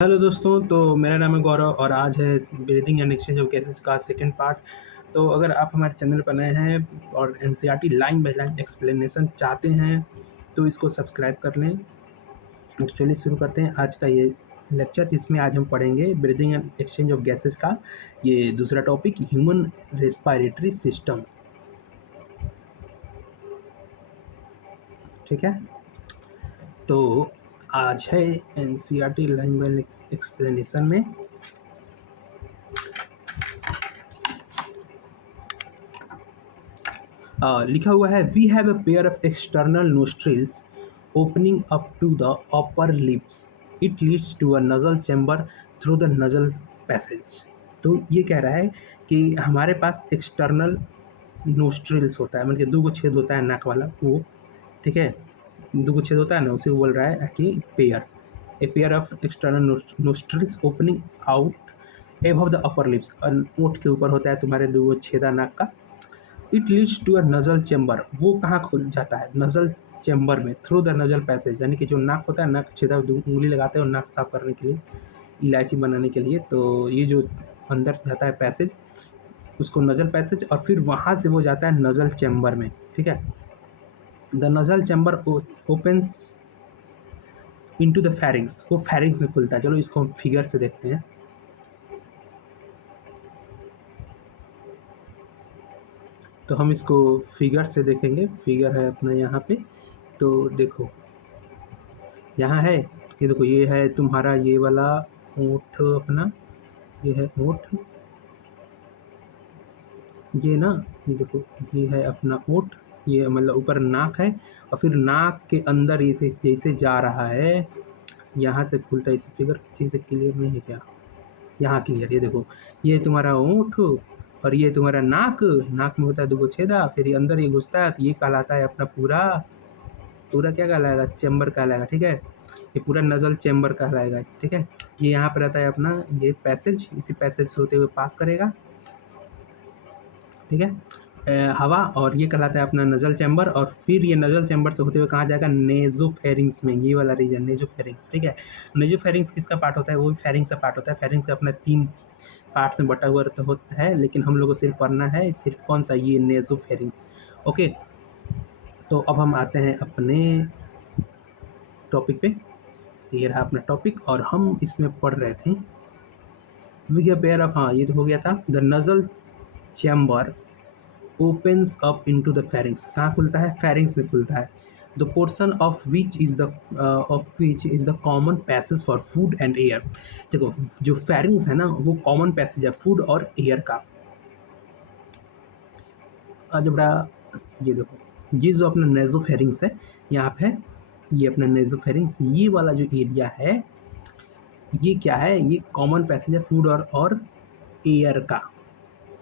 Hello दोस्तों, तो मेरा नाम है गौरव और आज है breathing and exchange of gases का सेकंड पार्ट। तो अगर आप हमारे चैनल पर नए हैं और NCERT line by line explanation चाहते हैं तो इसको सब्सक्राइब कर लें। तो चलिए शुरू करते हैं आज का ये लेक्चर, जिसमें आज हम पढ़ेंगे breathing and exchange of gases का ये दूसरा टॉपिक, ह्यूमन रेस्पिरेटरी सिस्टम। ठीक है, तो आज है एनसीईआरटी लाइन बाय एक्सप्लेनेशन में लिखा हुआ है, we have a pair of external nostrils opening up to the upper lips, it leads to a nasal chamber through the nasal passage. तो ये कह रहा है कि हमारे पास एक्सटर्नल नोस्ट्रिल्स होता है, मतलब कि दो गो छेद होता है नाक वाला वो। ठीक है, दो गो छेद होता है ना, उसे बोल रहा है कि pair, a pair of external nostrils opening out above the upper lips, ओठ के ऊपर होता है तुम्हारे दो गो छेदा नाक का। It leads to a nasal chamber, वो कहाँ खुल जाता है? नजल चैम्बर में, थ्रू द नजल पैसेज, यानी कि जो नाक होता है, नाक छेदा उंगली लगाते हैं और नाक साफ करने के लिए, इलायची बनाने के लिए। तो ये जो अंदर जाता है पैसेज, उसको नजल पैसेज, और फिर वहाँ से वो जाता है नजल चैम्बर में। ठीक है, the nasal chamber opens into the pharynx, वो फेरिंग्स में खुलता है। चलो इसको हम फिगर से देखते हैं। तो हम इसको फिगर से देखेंगे, फिगर है अपना यहाँ पे। तो देखो यहाँ है, ये देखो, ये है तुम्हारा ये वाला ओठ अपना, ये है ओठ, ये ना, ये देखो, ये है अपना ओठ, ये मतलब ऊपर नाक है, और फिर नाक के अंदर ये जैसे जा रहा है, यहाँ से खुलता है। इस फिगर ठीक से क्लियर नहीं है क्या? यहाँ क्लियर, ये देखो, ये तुम्हारा ओठ और ये तुम्हारा नाक, नाक में होता है दो गो छेदा, फिर ये अंदर ये घुसता है, तो ये कहलाता है अपना पूरा, पूरा क्या कहलाएगा? चैम्बर कहलाएगा। ठीक है, ये पूरा नज़ल चैम्बर कहलाएगा। ठीक है, ये यहाँ पर रहता है अपना ये पैसेज, इसी पैसेज से होते हुए पास करेगा। ठीक है, हवा, और ये कहलाता है अपना नज़ल चैम्बर, और फिर ये नज़ल चैम्बर से होते हुए कहाँ जाएगा? नेजोफेरिंग्स में, ये वाला रीजन नेजोफेरिंग्स। ठीक है, नेजोफेरिंग्स किसका पार्ट होता है? वो भी फेरिंग्स का पार्ट होता है। फेरिंग्स से अपना 3 पार्ट्स में बटा हुआ तो होता है, लेकिन हम लोग को सिर्फ पढ़ना है सिर्फ कौन सा? ये नेजोफेरिंग्स। ओके, तो अब हम आते हैं अपने टॉपिक पे। तो ये रहा अपना टॉपिक, और हम इसमें पढ़ रहे थे वी पेयर ऑफ, हाँ ये तो हो गया था। The nasal chamber opens up into the pharynx, कहाँ खुलता है? फेरिंग्स में खुलता है। The portion of which is the common passage for food and air. देखो, जो फेरिंग्स है ना, वो कॉमन पैसेज है फूड और एयर का। जब बड़ा, ये देखो, ये जो अपना नेजोफेरिंग्स है यहाँ पे, ये अपना नेजोफेरिंग्स, ये वाला जो एरिया है, ये क्या है? ये कॉमन पैसेज है फूड और एयर का,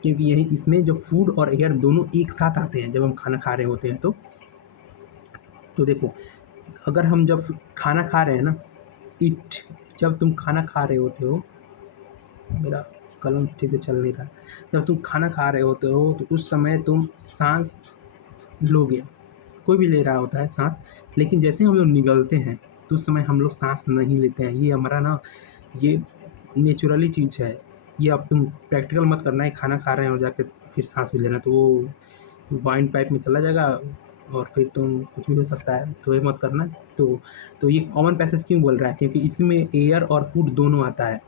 क्योंकि यही इसमें जो फूड और एयर दोनों एक साथ आते हैं जब हम खाना खा रहे होते हैं। तो देखो, अगर हम जब खाना खा रहे हैं ना, इट जब तुम खाना खा रहे होते हो, मेरा कलम ठीक से चल नहीं रहा, जब तुम खाना खा रहे होते हो तो उस समय तुम सांस लोगे, कोई भी ले रहा होता है सांस, लेकिन जैसे हम लोग निगलते हैं तो उस समय हम लोग सांस नहीं लेते हैं। ये हमारा ना, ये नेचुरली चीज़ है। ये अब तुम प्रैक्टिकल मत करना है, खाना खा रहे हैं और जाके फिर सांस भी लेना, तो वो वाइन पाइप में चला जाएगा और फिर तुम कुछ भी हो सकता है, तो ये मत करना। तो ये कॉमन पैसेज क्यों बोल रहा है? क्योंकि इसमें एयर और फूड दोनों आता है,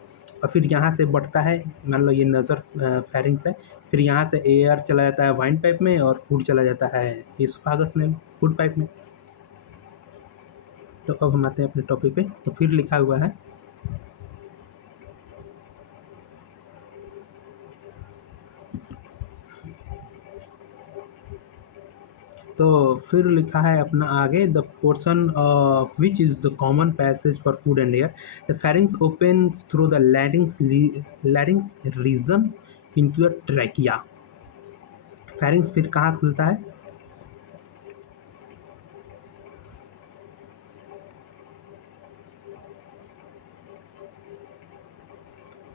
और फिर यहाँ से बढ़ता है, मान लो ये नज़र फेरिंग्स है, फिर यहाँ से एयर चला जाता है वाइन पाइप में और फूड चला जाता है इसोफागस में, फूड पाइप में। तो अब हम आते हैं अपने टॉपिक पे। तो फिर लिखा हुआ है, तो फिर लिखा है अपना आगे, the portion of which is the common passage for food and air, the pharynx opens through the larynx region into the trachea. Pharynx फिर कहाँ खुलता है?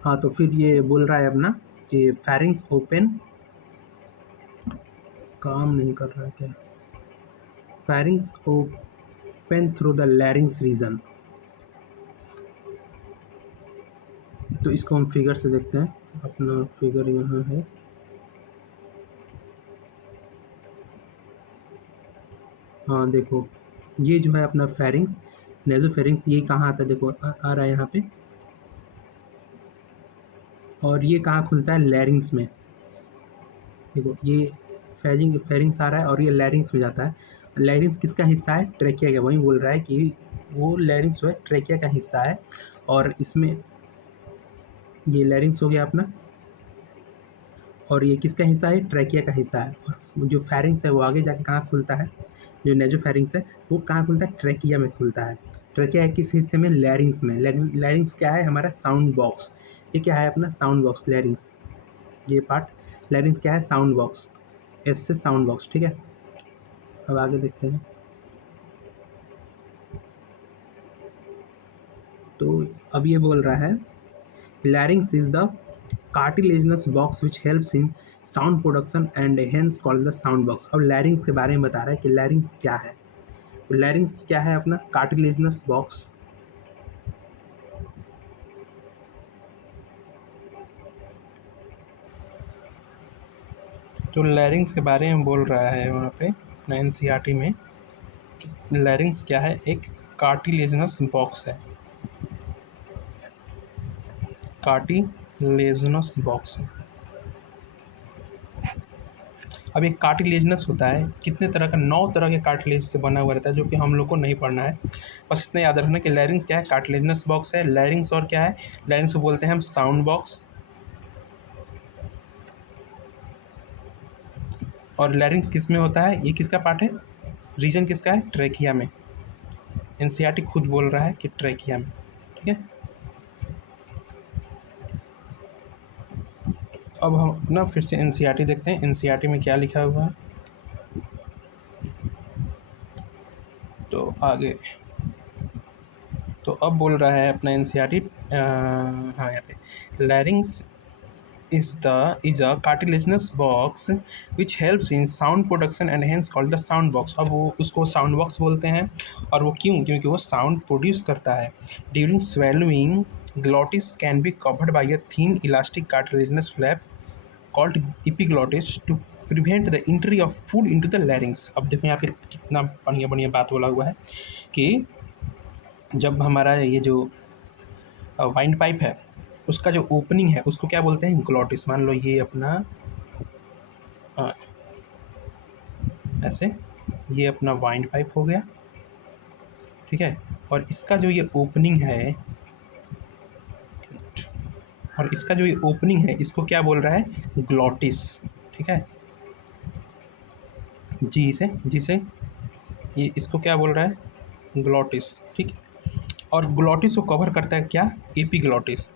हाँ, तो फिर ये बोल रहा है अपना कि फेरिंग्स ओपन, काम नहीं कर रहा है क्या? Pharynx open through the larynx region, तो इसको हम फिगर से देखते हैं। अपना फिगर यहाँ है। हाँ देखो, ये जो है अपना फेरिंग्स, नेज़ोफेरिंग्स, ये कहाँ आता है देखो, आ रहा है यहाँ पे। और ये कहाँ खुलता है? लैरिंग्स में। देखो ये फेरिंग्स आ रहा है और ये लैरिंग्स में जाता है। लैरिंग्स किसका हिस्सा है? ट्रेकिया का। वही बोल रहा है कि वो लैरिंग्स जो है ट्रेकिया का हिस्सा है, और इसमें ये लैरिंग्स हो गया अपना, और ये किसका हिस्सा है? ट्रेकिया का हिस्सा है। और जो फेरिंग्स है वो आगे जाके कहाँ खुलता है? जो नेज़ोफेरिंग्स है वो कहाँ खुलता है? ट्रेकिया में खुलता है। ट्रेकिया किस हिस्से में? लैरिंग्स में। लैरिंग्स क्या है? हमारा साउंड बॉक्स। ये क्या है अपना? Sound box, लैरिंग्स। ये पार्ट लैरिंग्स क्या है? Sound box. एस से साउंड बॉक्स, ठीक है। अब आगे देखते हैं। तो अब ये बोल रहा है लैरिंग्स is the cartilaginous box which helps in sound production and hence called the sound box. अब लैरिंग्स के बारे में बता रहा है कि लैरिंग्स क्या है। तो लैरिंग्स क्या है अपना? Cartilaginous box. तो लैरिंग्स के बारे में बोल रहा है वहाँ पे एनसीईआरटी में। लैरिंग्स क्या है? एक कार्टिलेजिनस बॉक्स है। कार्टिलेजिनस बॉक्स है। अब एक कार्टिलेजिनस होता है, कितने तरह का? 9 तरह के कार्टिलेज से बना हुआ रहता है, जो कि हम लोग को नहीं पढ़ना है। बस इतना याद रखना कि लैरिंग्स क्या है? कार्टिलेजिनस बॉक्स है। लैरिंग्स और क्या है? लैरिंग्स को बोलते हैं हम साउंड बॉक्स। और लैरिंग्स किस में होता है? ये किसका पार्ट है? रीजन किसका है? ट्रेकिया में। एनसीईआरटी खुद बोल रहा है कि ट्रेकिया में, ठीक है। अब हम अपना फिर से एनसीईआरटी देखते हैं। एनसीईआरटी में क्या लिखा हुआ है, तो आगे तो अब बोल रहा है अपना एनसीईआरटी, हाँ यहाँ पे लैरिंग्स is a cartilaginous box which helps in sound production and hence called the sound box। अब वो उसको साउंड बॉक्स बोलते हैं, और वो क्यों? क्योंकि वो साउंड प्रोड्यूस करता है। During swallowing glottis can be covered by a thin elastic cartilaginous flap called epiglottis to prevent the entry of food into the larynx। अब देखो यहाँ पे कितना बढ़िया बढ़िया बात बोला हुआ है कि जब हमारा ये जो वाइंड पाइप है उसका जो ओपनिंग है उसको क्या बोलते हैं? ग्लॉटिस। मान लो ये अपना ऐसे ये अपना वाइंड पाइप हो गया, ठीक है। और इसका जो ये ओपनिंग है, और इसका जो ये ओपनिंग है इसको क्या बोल रहा है? ग्लॉटिस, ठीक है। जी से ये इसको क्या बोल रहा है? ग्लॉटिस, ठीक। और ग्लॉटिस को कवर करता है क्या? एपिग्लॉटिस।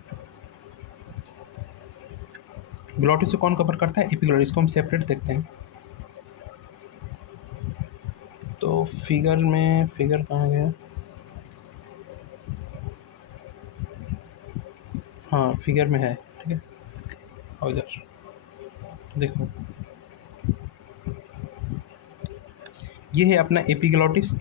ग्लॉटिस को कौन कवर करता है? एपिग्लॉटिस को हम सेपरेट देखते हैं। तो फिगर कहाँ गया? हाँ फिगर में है, ठीक है। और इधर देखो ये है अपना एपिग्लॉटिस,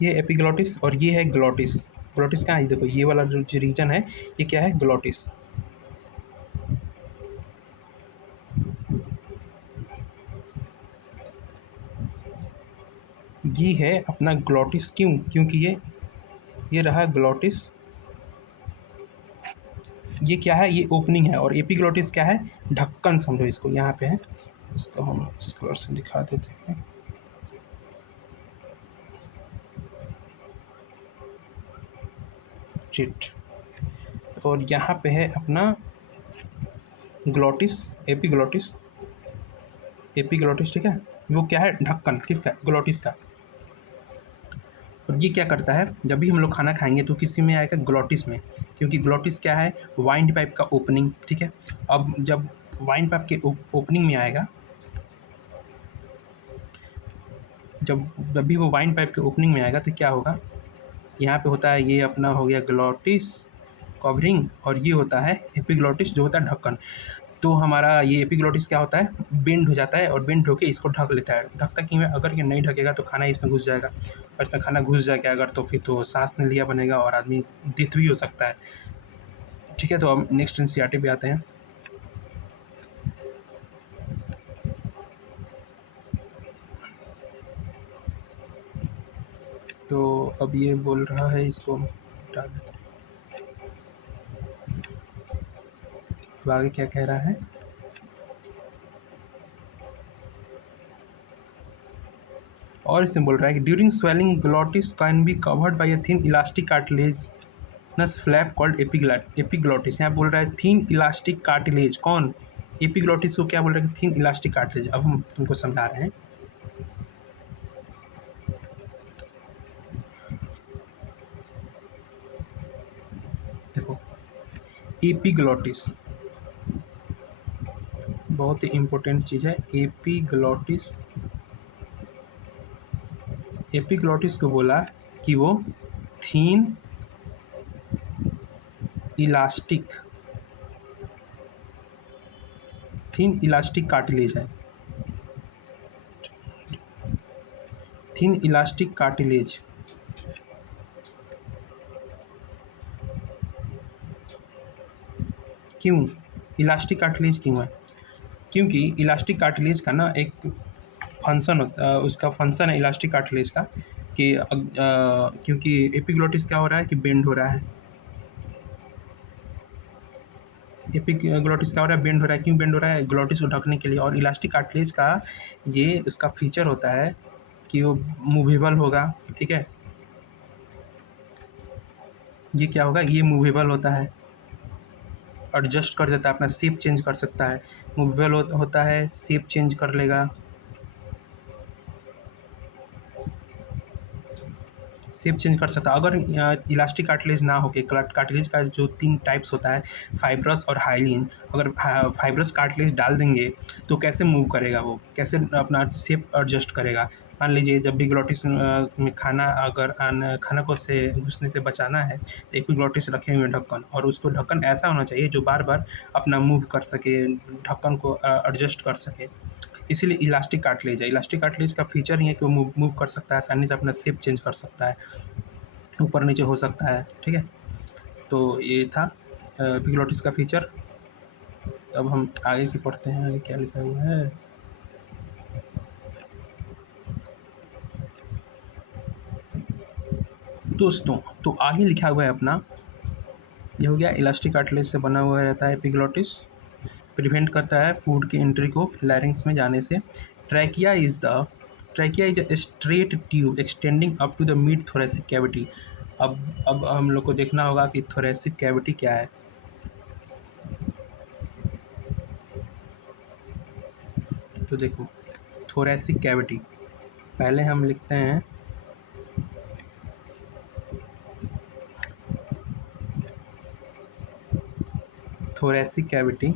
ये एपिग्लॉटिस, और ये है ग्लॉटिस। ग्लॉटिस कहाँ है? देखो ये वाला जो रीजन है ये क्या है? ग्लॉटिस। ये है अपना ग्लॉटिस। क्यों? क्योंकि ये रहा ग्लॉटिस। ये क्या है? ये ओपनिंग है। और एपिग्लॉटिस क्या है? ढक्कन समझो इसको, यहाँ पे है। इसको हम इस कलर से दिखा देते हैं। चिट। और यहाँ पे है अपना ग्लॉटिस, एपिग्लॉटिस, ठीक है। वो क्या है? ढक्कन। किसका? ग्लॉटिस का। और ये क्या करता है? जब भी हम लोग खाना खाएंगे तो किसी में आएगा? ग्लॉटिस में, क्योंकि ग्लॉटिस क्या है? वाइंड पाइप का ओपनिंग, ठीक है। अब जब वाइंड पाइप के ओपनिंग में आएगा, जब भी वो वाइंड पाइप के ओपनिंग में आएगा तो क्या होगा? यहाँ पे होता है ये अपना हो गया ग्लॉटिस कवरिंग, और ये होता है एपिग्लॉटिस जो होता है ढक्कन। तो हमारा ये एपिग्लोटिस क्या होता है, बेंड हो जाता है और बेंड होके इसको ढक लेता है। ढकता क्यों है, अगर ये नहीं ढकेगा तो खाना इसमें घुस जाएगा, और इसमें खाना घुस जाएगा अगर तो फिर तो सांस नहीं लिया बनेगा और आदमी डेथ भी हो सकता है। ठीक है, तो अब नेक्स्ट एनसीईआरटी पे आते हैं। तो अब ये बोल रहा है, इसको हटा देते हैं। अब आगे क्या कह रहा है, और इसमें बोल रहा है कि during swelling glottis can be covered by a thin elastic cartilaginous flap called epiglottis. यहाँ बोल रहा है थिन इलास्टिक कार्टिलेज, कौन, एपिग्लॉटिस को क्या बोल रहा है कि थिन इलास्टिक कार्टिलेज। अब हम तुमको समझा रहे हैं। देखो एपिग्लॉटिस बहुत ही इम्पोर्टेंट चीज़ है। एपिग्लॉटिस को बोला कि वो थिन इलास्टिक कार्टिलेज है, थिन इलास्टिक कार्टिलेज। क्यों इलास्टिक कार्टिलेज क्यों है, क्योंकि इलास्टिक कार्टिलेज का ना एक फंक्शन होता है, उसका फंक्शन है इलास्टिक कार्टिलेज का कि क्योंकि एपिग्लॉटिस क्या हो रहा है कि बेंड हो रहा है, एपिग्लॉटिस क्या हो रहा है, बेंड हो रहा है। क्यों बेंड हो रहा है, ग्लॉटिस को ढकने के लिए। और इलास्टिक कार्टिलेज का ये उसका फीचर होता है कि वो मूवेबल होगा। ठीक है, ये क्या होगा, ये मूवेबल होता है, एडजस्ट कर देता है, अपना शेप चेंज कर सकता है। मूवेबल होता है, शेप चेंज कर लेगा, शेप चेंज कर सकता है। अगर इलास्टिक कार्टिलेज ना हो के, कार्टिलेज का जो 3 टाइप्स होता है, फाइब्रस और हाइलिन, अगर फाइब्रस कार्टिलेज डाल देंगे तो कैसे मूव करेगा, वो कैसे अपना शेप एडजस्ट करेगा। मान लीजिए जब भी ग्लॉटिस में खाना, अगर खाना को से घुसने से बचाना है तो एपिग्लॉटिस रखे हुए ढक्कन, और उसको ढक्कन ऐसा होना चाहिए जो बार बार अपना मूव कर सके, ढक्कन को एडजस्ट कर सके। इसीलिए इलास्टिक कार्टिलेज है। इलास्टिक कार्टिलेज का फीचर ही है कि वो मूव कर सकता है, आसानी से अपना शेप चेंज कर सकता है, ऊपर नीचे हो सकता है। ठीक है, तो ये था एपिग्लॉटिस का फीचर। अब हम आगे की पढ़ते हैं, आगे क्या लिखा हुआ है। दोस्तों तो आगे लिखा हुआ है अपना, ये हो गया इलास्टिक कार्टिलेज से बना हुआ रहता है एपिग्लॉटिस, प्रिवेंट करता है फूड की एंट्री को लैरिंग्स में जाने से। Trachea is a straight tube extending up to the mid thoracic cavity. अब हम लोग को देखना होगा कि थोरेसिक कैविटी क्या है। तो देखो थोरेसिक कैविटी, पहले हम लिखते हैं थोरेसिक कैविटी।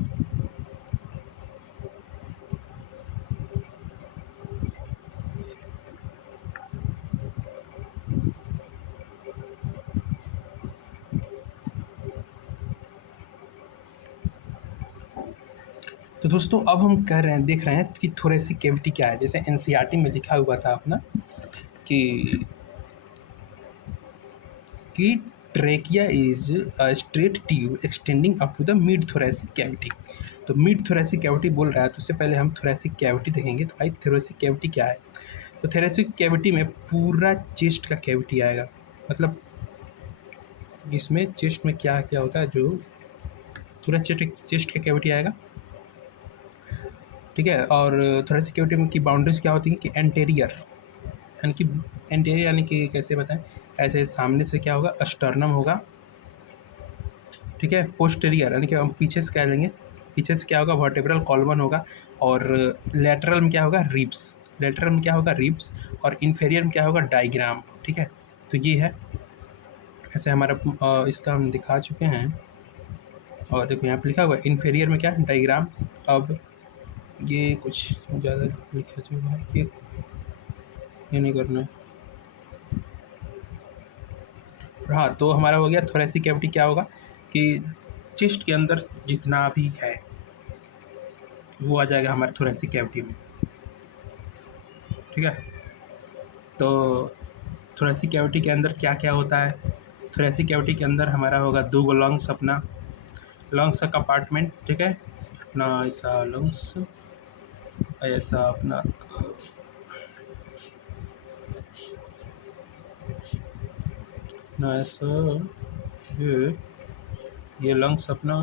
तो दोस्तों अब हम कह रहे हैं, देख रहे हैं कि थोरेसिक कैविटी क्या है। जैसे एनसीईआरटी में लिखा हुआ था अपना कि trachea is a straight tube extending up to the mid thoracic cavity. तो मिड थोरेसिक कैविटी बोल रहा है, तो उससे पहले हम थोरेसिक कैविटी देखेंगे। तो भाई थोरेसिक कैविटी क्या है, तो थोरेसिक कैविटी में पूरा चेस्ट का कैविटी आएगा। मतलब इसमें चेस्ट में क्या क्या होता है, जो पूरा चेस्ट का कैविटी आएगा। ठीक है, और थोरेसिक कैविटी में की बाउंड्रीज क्या होती है कि एंटेरियर, यानी कि एंटेरियर यानी कि कैसे बताएं, ऐसे सामने से क्या होगा, अस्टर्नम होगा। ठीक है, पोस्टेरियर यानी कि हम पीछे से क्या लेंगे, पीछे से क्या होगा, वर्टेब्रल कॉलमन होगा। और लेटरल में क्या होगा, रिब्स, लेटरल में क्या होगा, रिब्स। और इन्फेरियर में क्या होगा, डायग्राम। ठीक है, तो ये है ऐसे हमारा इसका हम दिखा चुके हैं। और देखो यहाँ पे लिखा हुआ है इन्फेरियर में क्या, डायग्राम। अब ये कुछ ज़्यादा लिखा चुका है, ये नहीं करना है। हाँ, तो हमारा हो गया थोरेसिक कैविटी क्या होगा कि चेस्ट के अंदर जितना भी है, वो आ जाएगा हमारे थोरेसिक कैविटी में। ठीक है, तो थोरेसिक कैविटी के अंदर क्या क्या होता है? थोरेसिक कैविटी के अंदर हमारा होगा 2 गो लंग्स, अपना लंग्स का कंपार्टमेंट। ठीक है, अपना ऐसा लंग्स, ऐसा अपना ऐसा ये लंग्स अपना,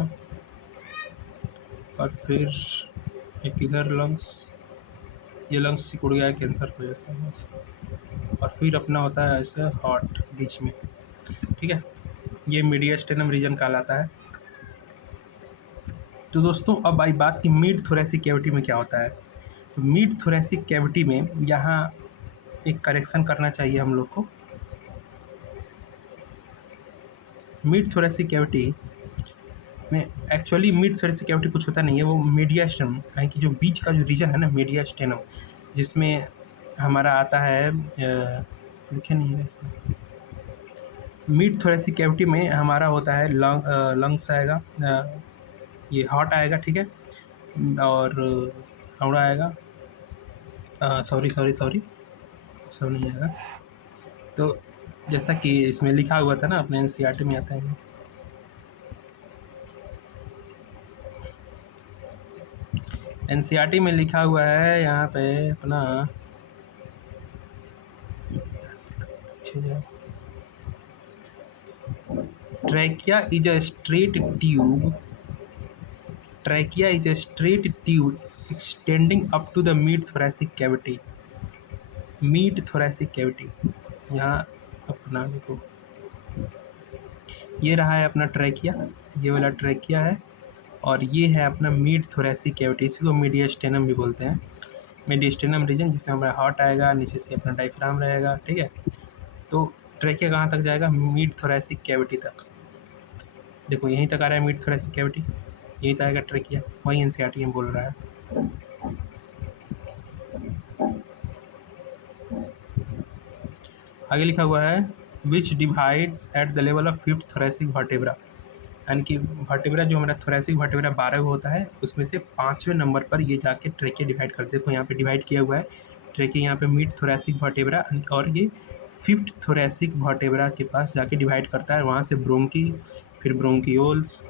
और फिर एक इधर लंग्स, ये लंग्स सिकुड़ गया है कैंसर की वजह से, और फिर अपना होता है ऐसे हार्ट बीच में। ठीक है, ये मीडियस्टेनम रीजन कहलाता है। तो दोस्तों अब आई बात कि मिड थोरेसिक कैविटी में क्या होता है। तो मिड थोरेसिक कैविटी में यहाँ एक करेक्शन करना चाहिए हम लोग को। मिड थोरेसिक कैविटी में एक्चुअली मिड थोरेसिक कैविटी कुछ होता नहीं है, वो मीडियस्टेनम यानी कि जो बीच का जो रीजन है ना, मीडियस्टेनम, जिसमें हमारा आता है लिखे नहीं है इसमें। मिड थोरेसिक कैविटी में हमारा होता है लंग्स आएगा, ये हार्ट आएगा। ठीक है, और हावड़ा आएगा, सॉरी सब नहीं आएगा। तो जैसा कि इसमें लिखा हुआ था ना, अपने एनसीईआरटी में आता है, एनसीईआरटी में लिखा हुआ है यहाँ पे अपना trachea is a straight tube, trachea is a straight tube extending up to the mid thoracic cavity. Mid thoracic cavity यहाँ अपना देखो, ये रहा है अपना ट्रैकिया, ये वाला ट्रैकिया है, और ये है अपना मिड थोरेसिक कैविटी, इसी को मीडियस्टेनम भी बोलते हैं। मीडियस्टेनम रीजन जिसमें हमारा हार्ट आएगा, नीचे से अपना डायफ्राम रहेगा। ठीक है, तो ट्रैकिया कहाँ तक जाएगा? मिड थोरेसिक कैविटी तक। देखो यहीं तक आ रहा है मिड थोरेसिक कैविटी, यहीं तक आएगा ट्रैकिया, वही एनसीईआरटी में बोल रहा है। आगे लिखा हुआ है विच divides at the level of fifth thoracic vertebra, यानी कि वर्टेब्रा जो हमारा थोरेसिक वर्टेब्रा 12 होता है, उसमें से 5वें नंबर पर ये जाके ट्रैकिया डिवाइड कर, देखो यहाँ पे डिवाइड किया हुआ है ट्रैकिया, यहाँ पे मिड थोरेसिक वर्टेब्रा, और ये फिफ्थ थोरेसिक वर्टेब्रा के पास जाके डिवाइड करता है। वहाँ से ब्रोंकी, फिर ब्रोंकियोल्स,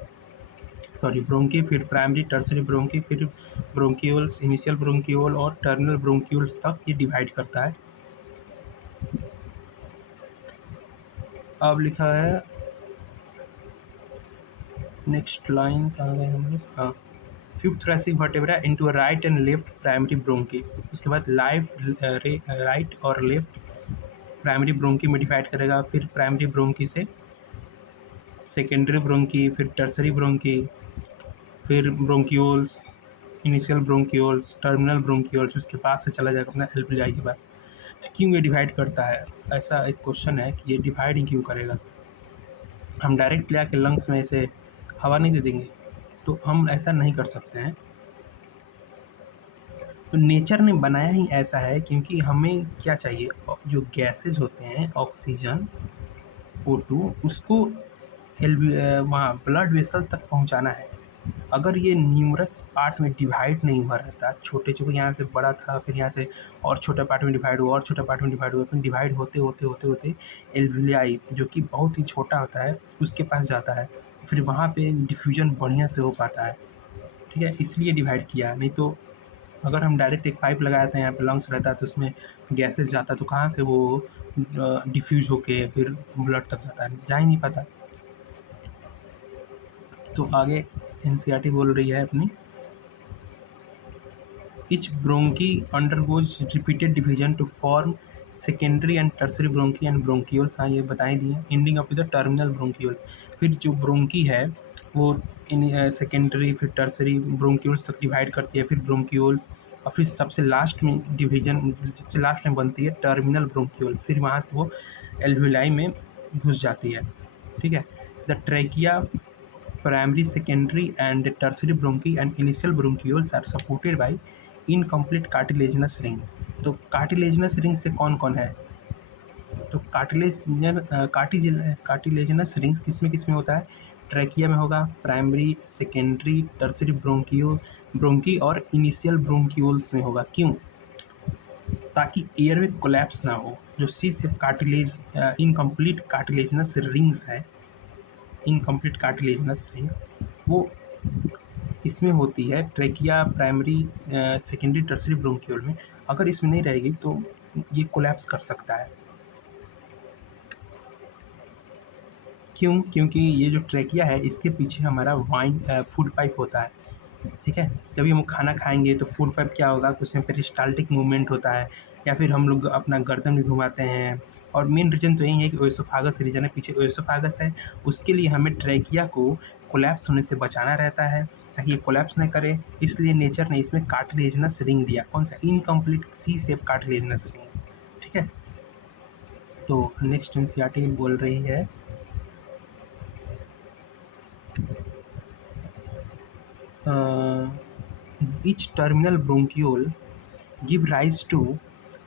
ब्रोंकी, फिर प्राइमरी टर्सरी ब्रोंकी, फिर ब्रोंकियोल्स, इनिशियल ब्रोंकियोल और टर्मिनल ब्रोंकियोल्स तक ये डिवाइड करता है। अब लिखा है नेक्स्ट लाइन, कहाँ गए हम लोग? हाँ, fifth thoracic vertebra into right and left primary bronchi, उसके बाद राइट और लेफ्ट प्राइमरी ब्रोंकी में डिवाइड करेगा, फिर प्राइमरी ब्रोंकी से सेकेंडरी ब्रोंकी, फिर टर्सरी ब्रोंकी, फिर bronchioles, initial bronchioles, terminal bronchioles, उसके पास से चला जाएगा अपना एल्वियाई के पास। तो क्यों ये डिवाइड करता है? ऐसा एक क्वेश्चन है कि ये डिवाइड ही क्यों करेगा? हम डायरेक्ट ले आके लंग्स में ऐसे हवा नहीं दे देंगे, तो हम ऐसा नहीं कर सकते हैं। तो नेचर ने बनाया ही ऐसा है, क्योंकि हमें क्या चाहिए, जो गैसेज होते हैं ऑक्सीजन O2, उसको वहाँ ब्लड वेसल तक पहुँचाना है। अगर ये न्यूमरस पार्ट में डिवाइड नहीं हुआ रहता, छोटे छोटे, यहाँ से बड़ा था, फिर यहाँ से और छोटा पार्ट में डिवाइड हुआ, और छोटा पार्ट में डिवाइड हुआ, फिर डिवाइड होते होते होते होते एल्वियाई जो कि बहुत ही छोटा होता है उसके पास जाता है, फिर वहाँ पे डिफ्यूजन बढ़िया से हो पाता है। ठीक है, इसलिए डिवाइड किया। नहीं तो अगर हम डायरेक्ट एक पाइप लगाए थे, यहाँ पे लंग्स रहता है, तो उसमें गैसेस जाता, तो कहाँ से वो डिफ्यूज होके फिर ब्लड तक जाता है? जा ही नहीं पाता। तो आगे एनसीईआरटी बोल रही है अपनी, each bronchi undergoes repeated division to form secondary and tertiary bronchi and bronchioles। हाँ, ये बता ही दिए, ending up with the terminal bronchioles. फिर जो ब्रोंकी है वो इन सेकेंडरी, फिर टर्सरी ब्रोंकियोल्स तक डिवाइड करती है, फिर ब्रोंकियोल्स, और फिर सबसे लास्ट में डिवीजन, सबसे लास्ट में बनती है टर्मिनल ब्रोंकियोल्स, फिर वहाँ से वो एल्वियाई में घुस जाती है। ठीक है, the trachea, primary, secondary and tertiary bronchi and initial bronchioles are supported by incomplete cartilaginous ring. तो कार्टिलेजिनस रिंग से कौन कौन है? तो कार्टिलेजिनस रिंग्स किस में होता है? ट्रैकिया में होगा, प्राइमरी, सेकेंडरी, टर्शियरी ब्रोंकी और इनिशियल ब्रोंक्यूल्स में होगा। क्यों? ताकि एयर में कोलैप्स ना हो। जो C shape cartilage incomplete cartilaginous rings है, इनकम्प्लीट कार्टिलेजिनस रिंग्स वो इसमें होती है trachea, primary, secondary, tertiary bronchiole में। अगर इसमें नहीं रहेगी तो ये कोलैप्स कर सकता है। क्यों? क्योंकि ये जो ट्रैकिया है इसके पीछे हमारा फूड पाइप होता है, ठीक है? जब भी हम खाना खाएंगे तो फूड पाइप क्या होगा कि उसमें पेरिस्टाल्टिक मूवमेंट होता है, या फिर हम लोग अपना गर्दन भी घुमाते हैं। और मेन रीज़न तो यही है कि ओएसोफागस रीजन है, पीछे ओएसोफागस है, उसके लिए हमें ट्रैकिया को कोलैप्स होने से बचाना रहता है ताकि ये कोलैप्स न करे। इसलिए नेचर ने इसमें कार्टिलेजिनस रिंग दिया। कौन सा? इनकम्प्लीट सी शेप कार्टिलेजिनस रिंग्स, ठीक है? तो नेक्स्ट एनसीईआरटी बोल रही है each terminal bronchiole give rise to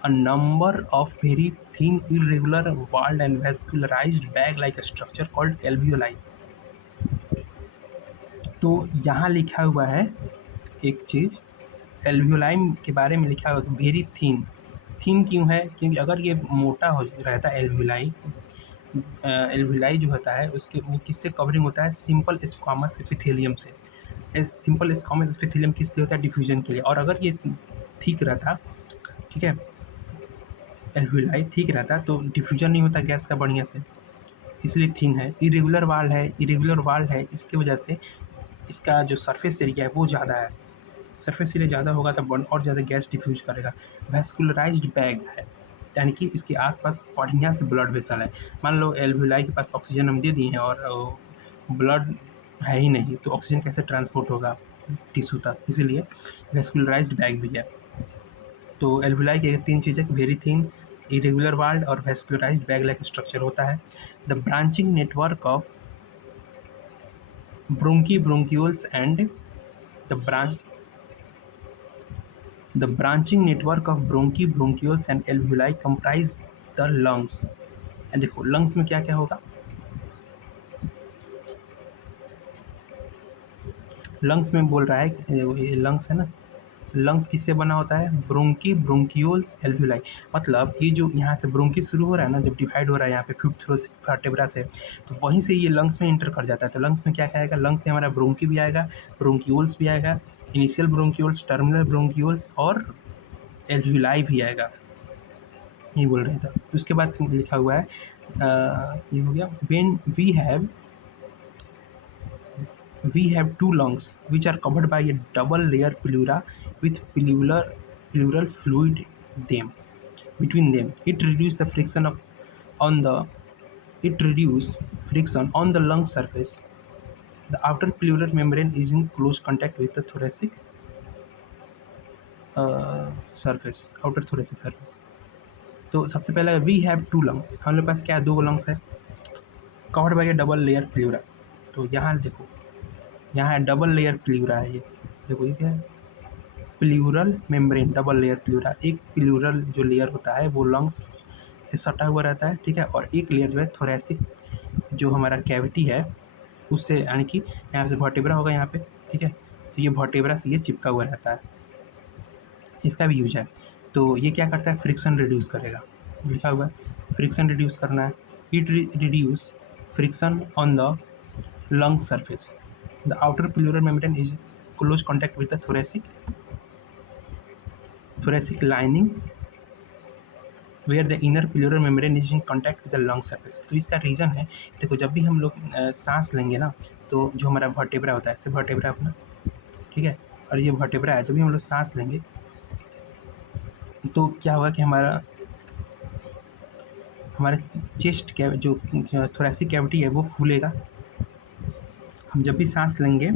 a number of very thin, irregular, walled and vascularized bag-like structure called alveoli. तो यहाँ लिखा हुआ है एक चीज़, एल्वियोलाई के बारे में लिखा हुआ है वेरी थिन। थिन क्यों है? क्योंकि अगर ये मोटा हो रहता है एल्वियोलाई जो होता है उसके वो किससे कवरिंग होता है? सिंपल स्क्वामस एपिथेलियम से। सिंपल स्क्वामस एपिथेलियम किस लिए होता है? डिफ्यूजन के लिए। और अगर ये ठीक रहता, ठीक है, एल्वियोलाई ठीक रहता तो डिफ्यूजन नहीं होता गैस का बढ़िया से, इसलिए थिन है। इरेगुलर वाल्ड है, इसकी वजह से इसका जो सरफेस एरिया है वो ज़्यादा है। सरफेस एरिया ज़्यादा होगा तो और ज़्यादा गैस डिफ्यूज करेगा। वैस्कुलराइज्ड बैग है, यानी कि इसके आसपास बढ़िया से ब्लड वेसल है। मान लो एल्वियोलाई के पास ऑक्सीजन हम दे दिए हैं और ब्लड है ही नहीं, तो ऑक्सीजन कैसे ट्रांसपोर्ट होगा टिश्यू तक? इसीलिए वैस्कुलराइज्ड बैग भी है। तो एल्वियोलाई की 3 चीज़ें, वेरी थिन, इरेगुलर वाल्ड और वैस्कुलराइज्ड बैग लाइक स्ट्रक्चर होता है। The branching network of bronchioles and the branching network of bronchioles and alveoli comprise the lungs. देखो लंग्स में क्या क्या होगा? लंग्स में बोल रहा है, ये लंग्स है ना, लंग्स किससे बना होता है? Bronchioles alveoli. मतलब ये जो यहाँ से ब्रोंकी शुरू हो रहा है ना, जब डिवाइड हो रहा है यहाँ पे फिफ्थ वर्टेब्रा से, तो वहीं से ये लंग्स में इंटर कर जाता है। तो लंग्स में क्या क्या आएगा? लंग्स से हमारा ब्रोंकी भी आएगा, ब्रोंक्यूल्स भी आएगा, इनिशियल ब्रोंक्यूल्स, टर्मिनल ब्रोंक्यूल्स और एल्वियोलाई भी आएगा, ये बोल रहे थे। उसके बाद लिखा हुआ है ये हो गया, when we have two lungs which are covered by a double layer pleura with pleural fluid them between them. It reduces friction on the lung surface. The outer pleural membrane is in close contact with the thoracic outer thoracic surface. तो सबसे पहले we have to lungs, हम लोग पास क्या है? 2 lungs है, covered by a double layer pleura. तो यहाँ देखो, यहाँ डबल लेयर प्ल्यूरा है, ये देखो ये क्या है? Pleural membrane, double layer pleura. एक प्ल्यूरल जो लेयर होता है वो लंग्स से सटा हुआ रहता है, ठीक है, और एक लेयर जो है थोरेसिक जो हमारा कैविटी है उससे, यानी कि यहाँ से वर्टेब्रा होगा यहाँ पे, ठीक है, तो ये वर्टेब्रा से ये चिपका हुआ रहता है। इसका भी यूज है। तो ये क्या करता है? फ्रिक्शन रिड्यूस करेगा, लिखा हुआ है फ्रिक्शन रिड्यूस करना है। It reduce friction on the lung surface. The outer pleural membrane is close contact with the thoracic lining, where the inner pleural membrane is in contact with the lung surface. तो इसका reason है, देखो जब भी हम लोग सांस लेंगे ना, तो जो हमारा वर्टेब्रा होता है, ऐसे वर्टेब्रा अपना, ठीक है, और ये वर्टेब्रा है, जब भी हम लोग सांस लेंगे तो क्या होगा कि हमारे चेस्ट जो थोरेसिक कैविटी है वो फूलेगा। हम जब भी सांस लेंगे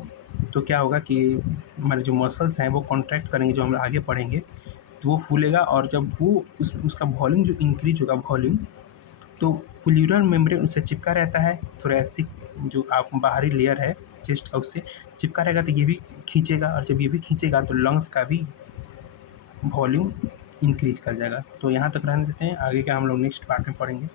तो क्या होगा कि हमारे जो मसल्स हैं वो कॉन्ट्रैक्ट करेंगे, जो हम आगे बढ़ेंगे तो वो फूलेगा, और जब वो उसका वॉल्यूम जो इंक्रीज होगा वॉल्यूम, तो प्लूरल मेम्ब्रेन उससे चिपका रहता है, थोरेसिक जो आप बाहरी लेयर है चेस्ट का उससे चिपका रहेगा, तो ये भी खींचेगा, और जब ये भी खींचेगा तो लंग्स का भी वॉल्यूम इंक्रीज कर जाएगा। तो यहाँ तक रहने देते हैं, आगे का हम लोग नेक्स्ट पार्ट में पढ़ेंगे।